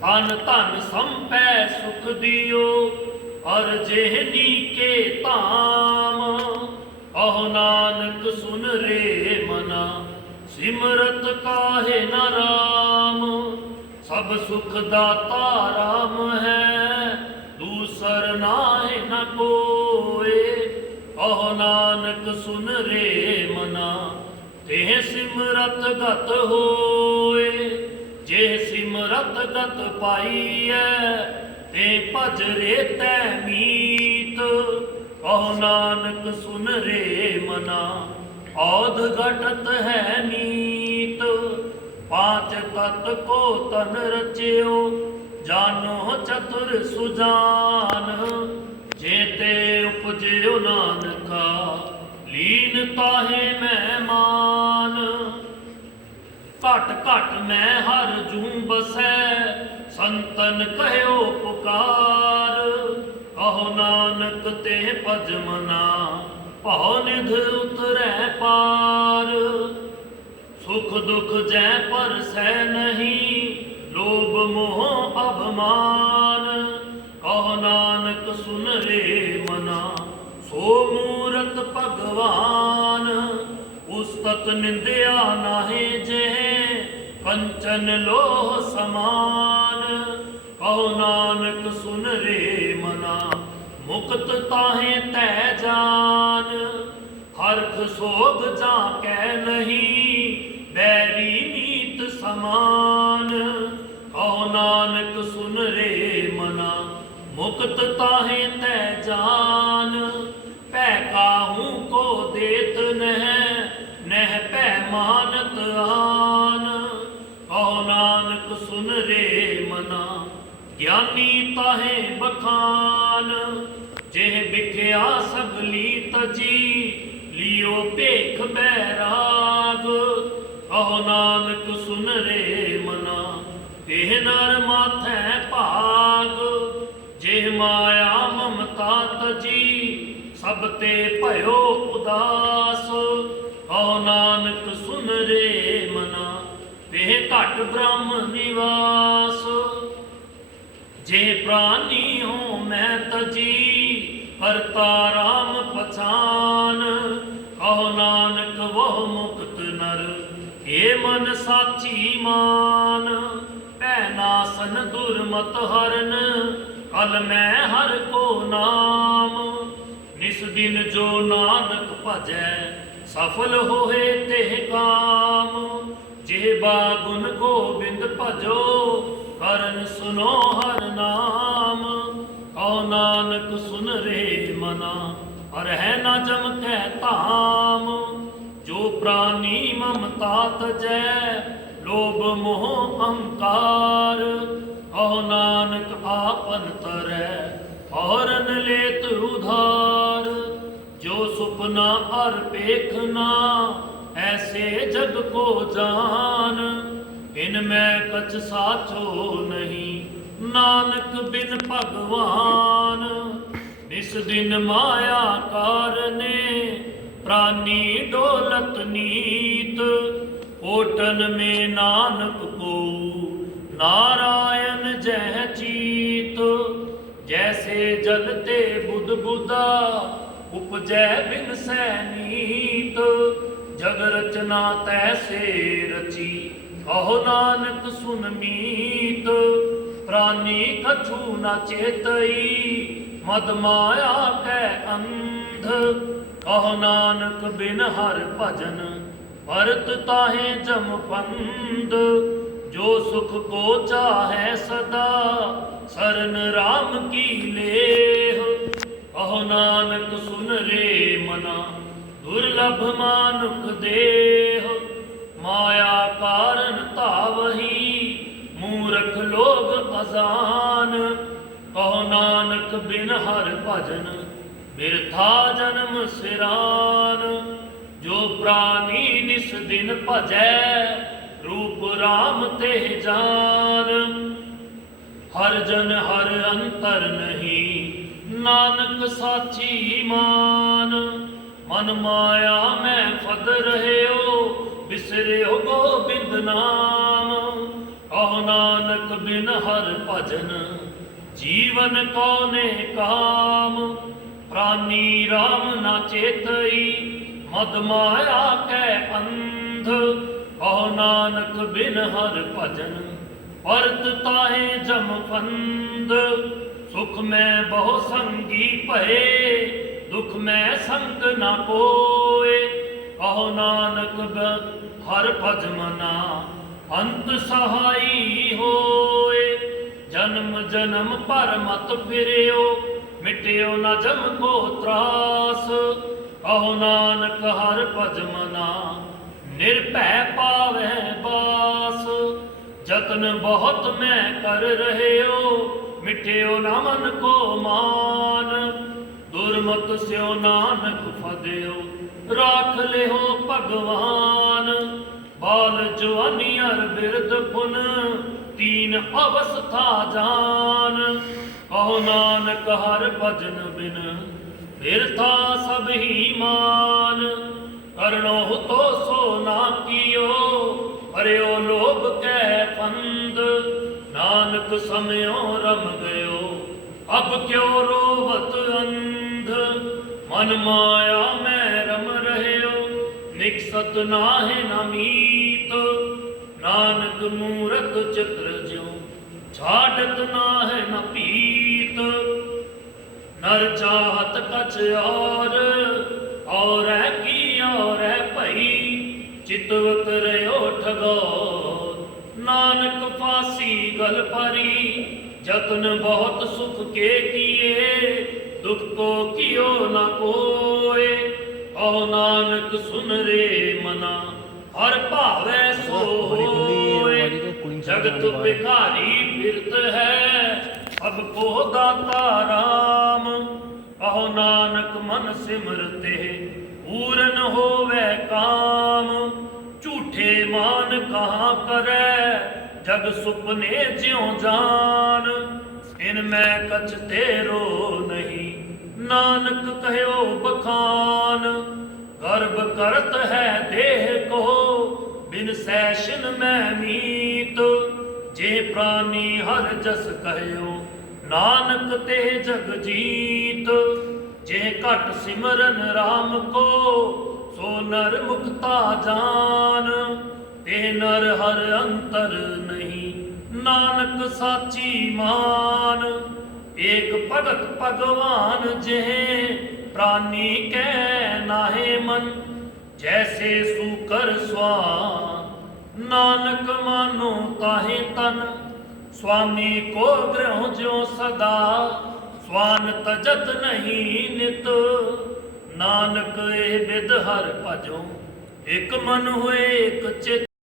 ਧਨ ਧਨ ਸੰਪੈ ਸੁਖ ਦਿਓ, ਹਰ ਜਿਹਨੀ ਕੇ ਧਾਮ। ਕਹੋ ਨਾਨਕ ਸੁਨ ਰੇ ਮਨਾ, ਸਿਮਰਤ ਕਾਹੇ ਨ ਰਾਮ। ਸਭ ਸੁਖ ਦਾਤਾ ਰਾਮ ਹੈ, ਦੂਸਰ ਨਾਹਿ ਨ ਕੋਏ। ਕਹੋ ਨਾਨਕ ਸੁਨ ਰੇ ਮਨਾ ਤੇ ਸਿਮਰਤ ਗਤ ਹੋਏ। ਜੇ ਸਿਮਰਤ ਗਤ ਪਾਈਐ, ਤੇ ਭਜ ਰੇ ਮੀਤ। ਕਹੋ ਨਾਨਕ, ਸੁਨ ਰੇ ਮਨਾ, ਔਧ ਘਟਤ ਹੈ ਨੀਤ। ਪਾਂਚ ਤਤ ਕੋ ਤਨ ਰਚਿਓ ਜਾਨੋ ਚਤੁਰ ਸੁਜਾਨ। ਜੇਤੇ ਉਪਜਿਓ ਨਾਨਕਾ, ਲੀਨ ਤਾਹੇ ਮਹਿਮਾਨ ਘਟ ਘਟ ਮੈਂ ਹਰ ਜੂੰ ਬਸੈ, ਸੰਤਨ ਕਹਿਓ ਪੁਕਾਰ। ਕਹੋ ਨਾਨਕ ਤੇ ਭਜ ਮਨਾ, ਭਉ ਨਿਧ ਉਤਰੈ ਪਾਰ। ਸੁਖ ਦੁਖ ਜੈ ਪਰ ਪਰਸੈ ਨਹੀਂ, ਲੋਭ ਮੋਹ ਅਭਮਾਨ। ਕਹੋ ਨਾਨਕ ਸੁਨ ਰੇ ਮਨਾ, ਸੋ ਮੂਰਤ ਭਗਵਾਨ। ਉਸਤਤ ਨਿੰਦਿਆ ਨਾਹੀ ਜੇ ਕੰਚਨ ਲੋਹ ਸਮਾਨ। ਕਹੋ ਨਾਨਕ ਸੁਨ ਰੇ ਮਨਾ, ਮੁਕਤ ਤਾਹੇ ਤੈ ਜਾਨ। ਹਰਖ ਸੋਗ ਜਾਂ ਕੈ ਨਹੀਂ, ਬੈਰੀ ਨੀਤ ਸਮਾਨ। ਕਹੋ ਨਾਨਕ ਸੁਨ ਰੇ ਮਨਾ, ਮੁਕਤ ਤਾਹੇ ਤੈ ਜਾਨ। ਭੈ ਕਾਹੂ ਕੋ ਦੇਤ ਨਹਿ ਨਹਿ ਸੁਨ ਰੇ ਮਨਾ, ਗਿਆਨੀ ਤਾਹੇ ਬਖਾਨ। ਜਿਹ ਵਿਖਿਆ ਸਗਲੀ ਤਜੀ ਲਿਓ ਭੇਖ ਬੈਰਾਗ ਕਹੋ ਨਾਨਕ ਸੁਨ ਰੇ ਮਨਾ ਇਹ ਨਰ ਮਾਥੈ ਭਾਗ। ਜਿਹ ਮਾਇਆ ਮਮਤਾ ਤਜੀ, ਸਭ ਤੇ ਭਇਓ ਉਦਾਸ। ਕਹੋ ਨਾਨਕ ਸੁਨ ਰੇ ਘਟ ਬ੍ਰਹਮ ਨਿਵਾਸ। ਜੇ ਪ੍ਰਾਨੀ ਹੋ ਮੈਂ ਤਜੀ ਕਰਤਾ ਰਾਮ ਪਛਾਨ। ਕਹੋ ਨਾਨਕ, ਵਹ ਮੁਕਤ ਨਰ ਏ ਮਨ ਸਾਚੀ ਮਾਨ। ਭੈ ਸਨ ਦੁਰਮਤ ਹਰਨ, ਕਲ ਮੈਂ ਹਰ ਕੋ ਨਾਮ। ਨਿਸ ਦਿਨ ਜੋ ਨਾਨਕ ਭਜੈ, ਸਫਲ ਹੋਏ ਤੇ ਕਾਮ। ਜੇ ਬਾਗੁਨ ਗੋਬਿੰਦ ਭਜੋ, ਕਰਨ ਸੁਨੋ ਹਰ ਨਾਮ। ਕਉ ਨਾਨਕ ਸੁਨ ਰੇ ਮਨਾ ਹਰ ਹੈ ਨਾ ਜਮ ਕੈ ਧਾਮ। ਜੋ ਪ੍ਰਾਨੀ ਮਮਤਾ ਤਜੈ ਲੋਭ ਮੋਹ ਅਹੰਕਾਰ ਕਉ ਨਾਨਕ ਆਪਨ ਤਰੈ, ਔਰਨ ਲੇਤ ਉਧਾਰ। ਜੋ ਸੁਪਨਾ ਅਰ ਪੇਖਨਾ ਐਸੇ ਜਗ ਕੋ ਜਾਨ ਇਨ ਮੈਂ ਕਛ ਸਾਚੋ ਨਹੀਂ। ਨਾਨਕ ਬਿਨ ਭਗਵਾਨ ਇਸ ਦਿਨ ਮਾਇਆ ਕਾਰਨੇ, ਪ੍ਰਾਨੀ ਡੋਲਤ ਨੀਤ। ਓਟਨ ਮੇ ਨਾਨਕ ਕੋ ਨਾਰਾਇਣ ਜਹ ਚੀਤ। ਜੈਸੇ ਜਲ ਤੇ ਬੁੱਧ ਬੁੱਧਾ, ਉਪਜੈ ਬਿਨ ਸੈਨੀਤ ਜਗ ਰਚਨਾ ਤੈਸੇ ਰਚੀ। ਅਹੋ ਨਾਨਕ ਸੁਨ ਮੀਤ, ਪ੍ਰਾਨੀ ਕਛੂ ਨ ਚੇਤਈ। ਮਦ ਮਾਇਆ ਕੈ ਅੰਧ ਅਹੋ ਨਾਨਕ ਬਿਨ ਹਰ ਭਜਨ। ਭਰਤ ਤਾਹੇ ਜਮ ਪੰਦ ਜੋ ਸੁਖ ਕੋ ਚਾਹੈ ਸਦਾ। ਸਰਨ RAM ਕੀ ਲੇਹ ਅਹੋ ਨਾਨਕ ਸੁਨ ਰੇ ਮਨਾ। ਦੁਰਲਭ ਮਾਨੁਖ ਦੇਹ, ਮਾਇਆ ਕਾਰਨ ਧਾਵਹੀ, ਮੂਰਖ ਲੋਗ ਅਜ਼ਾਨ। ਕਹੋ ਨਾਨਕ, ਬਿਨ ਹਰ ਭਜਨ ਬਿਰਥਾ ਜਨਮ ਸਿਰਾਨ। ਜੋ ਪ੍ਰਾਨੀ ਨਿਸ ਦਿਨ ਭਜੈ, ਰੂਪ RAM ਤੇ ਜਾਨ। ਹਰ ਜਨ, ਹਰ ਅੰਤਰ ਨਹੀਂ, ਨਾਨਕ ਸਾਚੀ ਮਾਨ। ਮਨ ਮਾਇਆ ਮੈਂ ਫਦ ਰਹਿਓ, ਬਿਸਰਿਓ ਗੋਬਿੰਦ ਨਾਮ। ਕਹੋ ਨਾਨਕ ਬਿਨ ਹਰ ਭਜਨ, ਜੀਵਨ ਕਉਨੇ ਕਾਮ। ਪ੍ਰਾਨੀ RAM ਨਾ ਚੇਤਈ, ਮਦ ਮਾਇਆ ਕੈ ਅੰਧ। ਕਹੋ ਨਾਨਕ ਬਿਨ ਹਰ ਭਜਨ, ਵਰਤ ਤਾਹੇ ਜਮ ਫੰਦ। ਸੁਖ ਮੈਂ ਬਹੁ ਸੰਗੀ ਭਏ ਦੁਖ ਮੈਂ ਸੰਗ ਨਾ ਕੋਏ ਕਹੋ ਨਾਨਕ ਹਰ ਭਜ ਮਨਾ, ਅੰਤ ਸਹਾਈ ਹੋਏ। ਜਨਮ ਜਨਮ ਪਰ ਮਤ ਫਿਰਿਓ, ਮਿਟਿਓ ਨਾ ਜਮ ਕੋ ਤਰਾਸ। ਕਹੋ ਨਾਨਕ ਹਰ ਭਜ ਮਨਾ, ਨਿਰਭੈ ਪਾਵੈ ਬਾਸ। ਜਤਨ ਬਹੁਤ ਮੈਂ ਕਰ ਰਹਿਓ, ਮਿਟਿਓ ਨਾ ਮਨ ਕੋ ਮਾਨ। ਦੁਰਮਤ ਸਿਓ ਨਾਨਕ ਫਦਿਓ, ਰਾਖ ਲਿਓ ਭਗਵਾਨ। ਬਾਲ ਜਵਾਨੀ ਅਰ ਬਿਰਧ ਪੁਨ, ਤੀਨ ਅਵਸਥਾ ਜਾਨ। ਕਹੋ ਨਾਨਕ ਹਰ ਭਜਨ ਬਿਨ ਬਿਰਥਾ ਸਭ ਹੀ ਮਾਨ। ਕਰਣੋ ਤੋ ਸੋ ਨਾ ਕੀਓ ਪਰਿਓ ਲੋਭ ਕੈ ਫੰਦ ਨਾਨਕ ਸਮਿਓ ਰਮ ਗਇਓ, ਅਬ ਕਿਉ ਰੋ ਮਨ ਮਾਇਆ ਮੈਂ ਰਮ ਰਹਿਓ ਨਿਕਸਤ ਨਾਹਿ ਨਾ ਨਾਨਕ ਮੂਰਤ ਚਿਤ੍ਰ ਜਿਉ ਛਾੜਤ ਨਾਹਿ ਨ ਪੀਤ। ਨਰ ਚਾਹਤ ਕਛ ਔਰ, ਔਰੈ ਕੀ ਔਰੈ ਭਈ ਚਿਤਵਤ ਰਿਓ ਠਗੋ ਨਾਨਕ ਫਾਸੀ ਗਲ ਪਰੀ ਜਤਨ ਬਹੁਤ ਸੁਖ ਕੇ ਕੀਏ ਦੁਖ ਕੋ ਕਿਓ ਨਾ ਕੋਏ ਕਹੋ ਨਾਨਕ ਸੁਨ ਰੇ ਮਨਾ ਹਰ ਭਾਵੈ ਸੋ ਹੋਏ ਜਗਤ। ਬਿਖਾਰੀ ਫਿਰਤ ਹੈ ਅਬ ਕੋ ਦਾਤਾ ਰਾਮ ਕਹੋ ਨਾਨਕ ਮਨ ਸਿਮਰਤੇ ਪੂਰਨ ਹੋਵੇ ਕਾਮ ਝੂਠੇ ਮਾਨ ਕਹਾ ਕਰੈ ਜਗ ਸੁਪਨੇ ਜਿਉ ਜਾਨ ਇਨ ਮੈਂ ਕਛ ਤੇਰੋ ਨਹੀਂ ਨਾਨਕ ਕਹਿਓ ਬਖਾਨ ਗਰਭ ਕਰਤ ਹੈ ਦੇਹ ਕੋ, ਬਿਨ ਸੈਸ਼ਨ ਮੈਂ ਮੀਤ। ਜੇ ਪ੍ਰਾਨੀ ਹਰ ਜਸ ਕਹਿਓ, ਨਾਨਕ ਤੇ ਜਗ ਜੀਤ। ਜੇ ਘਟ ਸਿਮਰਨ RAM ਕੋ, ਸੋ ਨਰ ਮੁਕਤਾ ਜਾਨ। ਤੇ ਨਰ ਹਰ ਅੰਤਰ ਨਹੀਂ, ਨਾਨਕ ਸਾਚੀ ਮਾਨ। ਏਕ ਭਗਤ ਭਗਵਾਨ ਜਿਹ, ਪ੍ਰਾਨੀ ਕੈ ਨਾਹੇ ਮਨ, ਜੈਸੇ ਸੂਕਰ ਸਵਾਨ ਨਾਨਕ ਮਾਨੋ ਤਾਹੇ ਤਨ। ਸੁਆਮੀ ਕੋ ਗ੍ਰਹਿ ਜਿਉ ਸਦਾ, ਸਵਾਨ ਤਜਤ ਨਹੀਂ ਨਿਤ। ਨਾਨਕ ਇਹ ਬਿਦ ਹਰ ਭਜੋ, ਇਕ ਮਨ ਹੋਏ, ਇਕ ਚਿਤ।